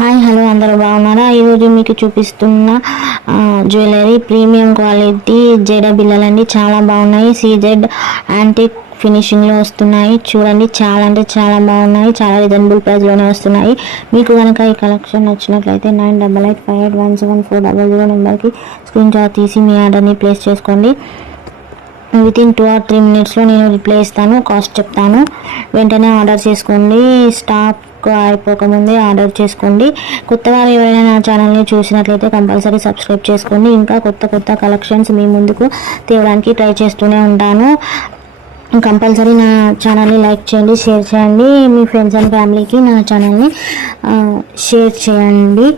Hi hello అందరూ బాగున్నారా? ఈరోజు మీకు చూపిస్తున్న జ్యువెలరీ ప్రీమియం క్వాలిటీ జడ బిళ్ళలండి. చాలా బాగున్నాయి. సీజెడ్ యాంటిక్ ఫినిషింగ్లో వస్తున్నాయి. చూడండి, చాలా అంటే చాలా బాగున్నాయి. చాలా రీజనబుల్ ప్రైస్లోనే వస్తున్నాయి. మీకు కనుక ఈ కలెక్షన్ నచ్చినట్లయితే 9885817400 నెంబర్కి స్క్రీన్ షాట్ తీసి మీ ఆర్డర్ని ప్లేస్ చేసుకోండి. వితిన్ 2 or 3 minutesలో నేను రిప్లై ఇస్తాను. కాస్ట్ చెప్తాను. వెంటనే ఆర్డర్ చేసుకోండి. స్టాక్ అయిపోకముందే ఆర్డర్ చేసుకోండి. కొత్త వారు ఎవరైనా నా ఛానల్ని చూసినట్లయితే కంపల్సరీ సబ్స్క్రైబ్ చేసుకోండి. ఇంకా కొత్త కలెక్షన్స్ మీ ముందుకు తేవడానికి ట్రై చేస్తూనే ఉంటాను. కంపల్సరీ నా ఛానల్ని లైక్ చేయండి, షేర్ చేయండి. మీ ఫ్రెండ్స్ అండ్ ఫ్యామిలీకి నా ఛానల్ని షేర్ చేయండి.